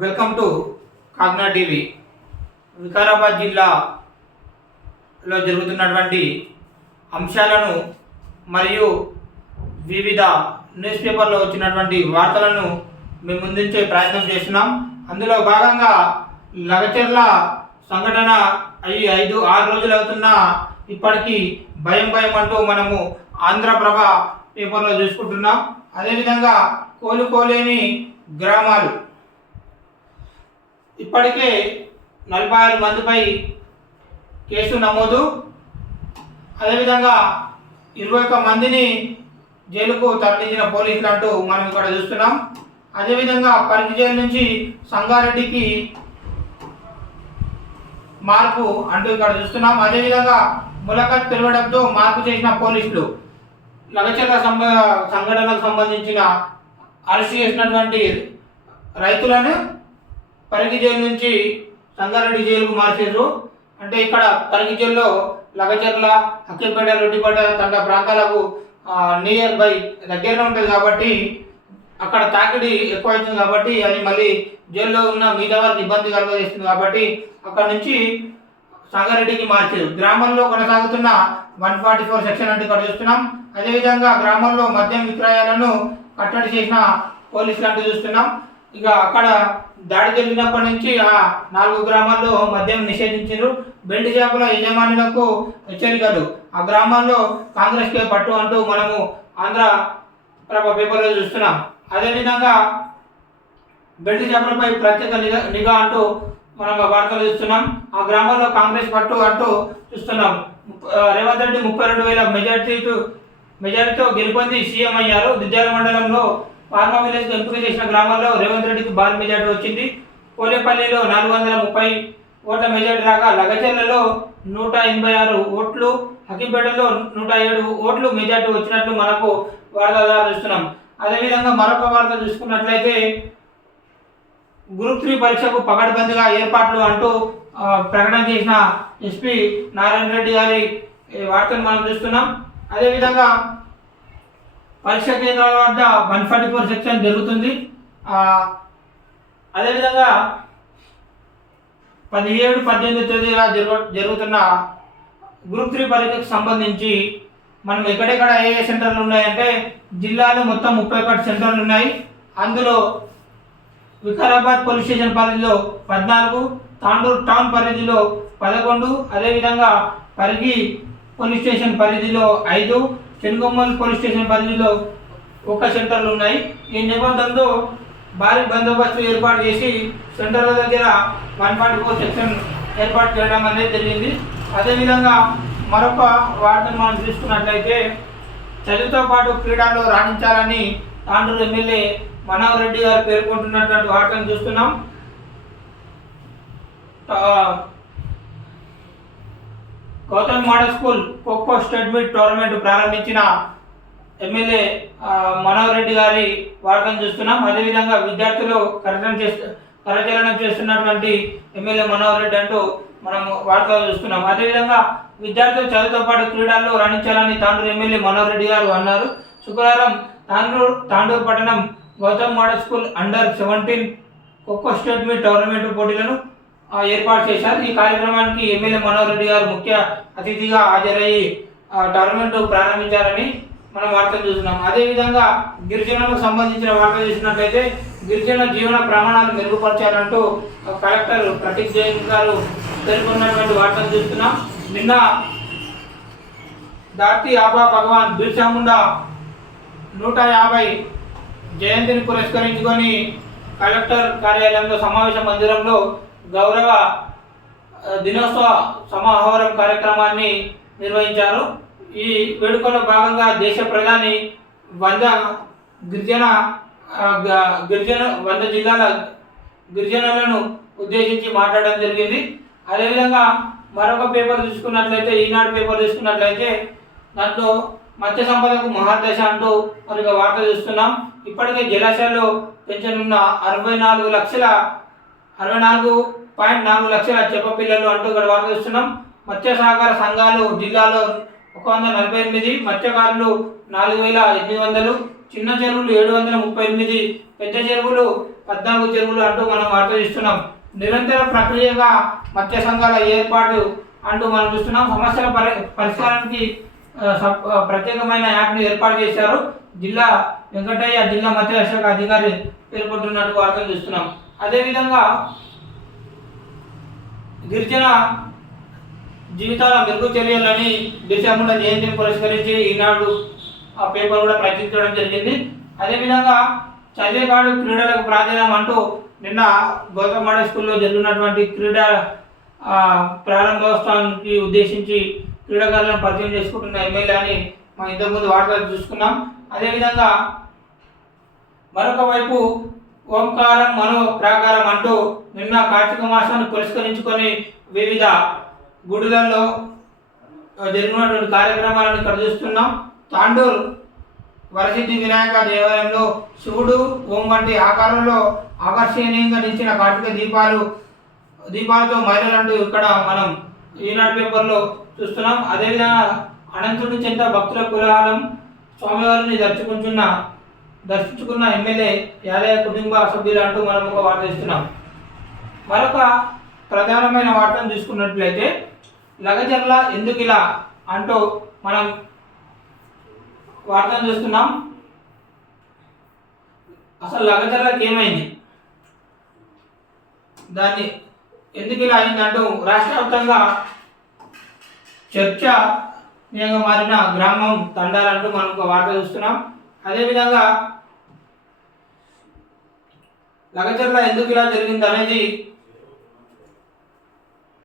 Welcome to Kagna TV. Vikarabad జిల్లాలో జరుగుతున్నటువంటి అంశాలను మరియు వివిధ న్యూస్ పేపర్లో వచ్చినటువంటి వార్తలను మేము ముందుంచే ప్రయత్నం చేస్తున్నాం. అందులో భాగంగా లగచెర్ల సంఘటన అయ్యి 5-6 రోజులు అవుతున్నా ఇప్పటికీ భయం అంటూ మనము ఆంధ్రప్రభ పేపర్లో చూసుకుంటున్నాం. అదేవిధంగా కోలుకోలేని గ్రామాలు, ఇప్పటికే 46 మందిపై కేసు నమోదు, అదేవిధంగా 21 మందిని జైలుకు తరలించిన పోలీసులు అంటూ మనం ఇక్కడ చూస్తున్నాం. అదేవిధంగా పరిగి జైలు నుంచి సంగారెడ్డికి మార్పు అంటూ ఇక్కడ చూస్తున్నాం. అదేవిధంగా ములకత్ పెరగడంతో మార్పు చేసిన పోలీసులు, లగచెర్ల సంఘటనకు సంబంధించిన అరెస్ట్ చేసినటువంటి రైతులను పరిగి జైలు నుంచి సంగారెడ్డి జైలుకు మార్చారు. అంటే ఇక్కడ పరిగి జైల్లో లగచెర్ల, అక్కింపేట, రొడ్డిపేట తండ ప్రాంతాలకు నియర్ బై దగ్గరనే ఉంటుంది కాబట్టి అక్కడ తాకిడి ఎక్కువ అవుతుంది కాబట్టి అది మళ్ళీ జైల్లో ఉన్న మిగతా వారికి ఇబ్బంది కలుగజేస్తుంది కాబట్టి అక్కడ నుంచి సంగారెడ్డికి మార్చారు. గ్రామంలో కొనసాగుతున్న 144 సెక్షన్ అంటే ఇక్కడ చూస్తున్నాం. అదేవిధంగా గ్రామంలో మద్యం విక్రయాలను కట్టడి చేసిన పోలీసులు అంటూ చూస్తున్నాం. ఇక అక్కడ దాడి జరిగినప్పటి నుంచి ఆ 4 గ్రామాల్లో మద్యం నిషేధించారు. బెండి చేపల యజమానులకు హెచ్చరికలు, ఆ గ్రామాల్లో కాంగ్రెస్కే పట్టు అంటూ మనము ఆంధ్రప్రభ పేపర్లో చూస్తున్నాం. అదేవిధంగా బెండి చేపలపై ప్రత్యేక నిఘా అంటూ మనం వార్తలు చూస్తున్నాం. ఆ గ్రామాల్లో కాంగ్రెస్ పట్టు అంటూ చూస్తున్నాం. రేవంత్ రెడ్డి 32,000 మెజారిటీతో గెలుపొంది సీఎం అయ్యారు. దిద్యాల మండలంలో ఫార్మా విలేజ్ ఎంపిక చేసిన గ్రామాల్లో రేవంత్ రెడ్డికి భారీ మెజార్టీ వచ్చింది. పోలేపల్లిలో 430 ఓట్ల మెజార్టీ రాగా లగచెర్లలో 186 ఓట్లు, హకీంపేటలో 107 ఓట్లు మెజార్టీ వచ్చినట్లు మనకు వార్త ద్వారా చూస్తున్నాం. అదేవిధంగా మరొక వార్త చూసుకున్నట్లయితే గ్రూప్ 3 పరీక్షకు పకడ్బందీగా ఏర్పాట్లు అంటూ ప్రకటన చేసిన ఎస్పీ నారాయణ రెడ్డి గారి వార్తను మనం చూస్తున్నాం. అదేవిధంగా పరీక్ష కేంద్రాల వద్ద 144 సెక్షన్ జరుగుతుంది. అదేవిధంగా 17-18 తేదీన జరుగుతున్న గ్రూప్ 3 పరీక్షకు సంబంధించి మనం ఎక్కడెక్కడ ఏ సెంటర్లు ఉన్నాయంటే జిల్లాలో మొత్తం 31 సెంటర్లు ఉన్నాయి. అందులో వికారాబాద్ పోలీస్ స్టేషన్ పరిధిలో 14, తాండూరు టౌన్ పరిధిలో 11, అదేవిధంగా పరిగి పోలీస్ స్టేషన్ పరిధిలో 5, చెన్గొమ్మల్ పోలీస్ స్టేషన్ పరిధిలో 1 సెంటర్లు ఉన్నాయి. ఈ నేపథ్యంలో భారీ బందోబస్తు ఏర్పాటు చేసి సెంటర్ల దగ్గర 144 సెక్షన్ ఏర్పాటు చేయడం అనేది జరిగింది. అదేవిధంగా మరొక వార్తను మనం చూసుకున్నట్లయితే చదువుతో పాటు క్రీడల్లో రాణించాలని తాండూరు ఎమ్మెల్యే మనోహర్ రెడ్డి గారు పేర్కొంటున్నటువంటి వార్తను చూస్తున్నాం. Gautam model school kho kho state meet tournament ప్రారంభించిన ఎమ్మెల్యే మనోహర్ రెడ్డి గారి వార్తను చూస్తున్నాం. అదేవిధంగా విద్యార్థులు కరచాలనం చేస్తున్నటువంటి ఎమ్మెల్యే మనోహర్ రెడ్డి అంటూ మనం వార్తలు చూస్తున్నాం. అదేవిధంగా విద్యార్థులు చదువుతో పాటు క్రీడల్లో రాణించాలని తాండూరు ఎమ్మెల్యే మనోహర్ రెడ్డి గారు అన్నారు. శుక్రవారం తాండూరు పట్టణం గౌతమ్ మోడల్ స్కూల్ అండర్-17 ఖోఖో స్టేట్ మీట్ టోర్నమెంట్ పోటీలను ఏర్పాటు చేశారు. ఈ కార్యక్రమానికి ఎమ్మెల్యే మనోహర్ రెడ్డి గారు ముఖ్య అతిథిగా హాజరయ్యి టోర్నమెంట్ ప్రారంభించారని మనం వార్తలు చూస్తున్నాం. అదేవిధంగా గిరిజనులకు సంబంధించిన వార్తలు చూసినట్లయితే గిరిజన జీవన ప్రమాణాలు మెరుగుపరచాలంటూ కలెక్టర్ ప్రతీక్ జైన్ గారు పేర్కొన్నటువంటి వార్తలు చూస్తున్నాం. నిన్న ధర్తీ ఆబా భగవాన్ బిర్సా ముండా 150 జయంతిని పురస్కరించుకొని కలెక్టర్ కార్యాలయంలో సమావేశ మందిరంలో గౌరవ దినోత్సవ సమాహారం కార్యక్రమాన్ని నిర్వహించారు. ఈ వేడుకలో భాగంగా దేశ ప్రధాని 100 జిల్లాల గిరిజనులను ఉద్దేశించి మాట్లాడడం జరిగింది. అదేవిధంగా మరొక పేపర్ చూసుకున్నట్లయితే ఈనాడు పేపర్ చూసుకున్నట్లయితే దాంట్లో మత్స్య సంపదకు మహాదశ అంటూ మరొక వార్త చూస్తున్నాం. ఇప్పటికే జలాశయాల్లో పెంచనున్న 64.4 లక్షల చేప పిల్లలు అంటూ ఇక్కడ వార్త చూస్తున్నాం. మత్స్య సహకార సంఘాలు జిల్లాలో 148, మత్స్యకారులు 4800, చిన్న చెరువులు 738, పెద్ద చెరువులు 14 చెరువులు అంటూ మనం వార్త ఇస్తున్నాం. నిరంతర ప్రక్రియగా మత్స్య సంఘాల ఏర్పాటు అంటూ మనం చూస్తున్నాం. సమస్యల పరిష్కారానికి ప్రత్యేకమైన యాప్ను ఏర్పాటు చేశారు. జిల్లా వెంకటయ్య జిల్లా మత్స్య శాఖ అధికారి పేర్కొంటున్నట్టు వార్తలు చూస్తున్నాం. అదేవిధంగా గిరిజన జీవితాల మెరుగు చర్యలని బిర్సా ముండా జయంతిని పురస్కరించి ఈనాడు ఆ పేపర్ కూడా ప్రచురించడం జరిగింది. అదేవిధంగా చదివేకాడు క్రీడలకు ప్రాధాన్యం అంటూ నిన్న గౌతమ్ మోడల్ స్కూల్లో జరిగినటువంటి క్రీడా ప్రారంభోత్సవానికి ఉద్దేశించి క్రీడాకారులను పరిచయం చేసుకుంటున్న ఎమ్మెల్యే అని మనం ఇంతకుముందు వార్తలు చూసుకున్నాం. అదేవిధంగా మరొక వైపు ఓంకారం మనో ప్రాకారం అంటూ నిన్న కార్తీక మాసాన్ని పురస్కరించుకొని వివిధ గుడులలో జరిగినటువంటి కార్యక్రమాలను ఇక్కడ చూస్తున్నాం. తాండూర్ వరసిద్ధి వినాయక దేవాలయంలో శివుడు ఓం వంటి ఆకారంలో ఆకర్షణీయంగా నిలిచిన కార్తీక దీపాలతో మహిళలంటూ ఇక్కడ మనం ఈనాడు పేపర్లో చూస్తున్నాం. అదేవిధంగా అనంతుడి చెంత భక్తుల కులాలం స్వామివారిని దర్శించుకున్న ఎమ్మెల్యే యాదయ్య కుటుంబ సభ్యులు అంటూ మనం ఒక వార్త ఇస్తున్నాం. మరొక ప్రధానమైన వార్తను చూసుకున్నట్లయితే లగచర్ల ఎందుకు ఇలా అంటూ మనం వార్తను చూస్తున్నాం. అసలు లగచర్లకి ఏమైంది, దాన్ని ఎందుకు ఇలా అయిందంటూ రాష్ట్ర వ్యాప్తంగా చర్చనీయంగా మారిన గ్రామం తండాలంటూ మనం ఒక వార్త చూస్తున్నాం. అదేవిధంగా లగచర్ల ఎందుకు ఇలా జరిగింది అనేది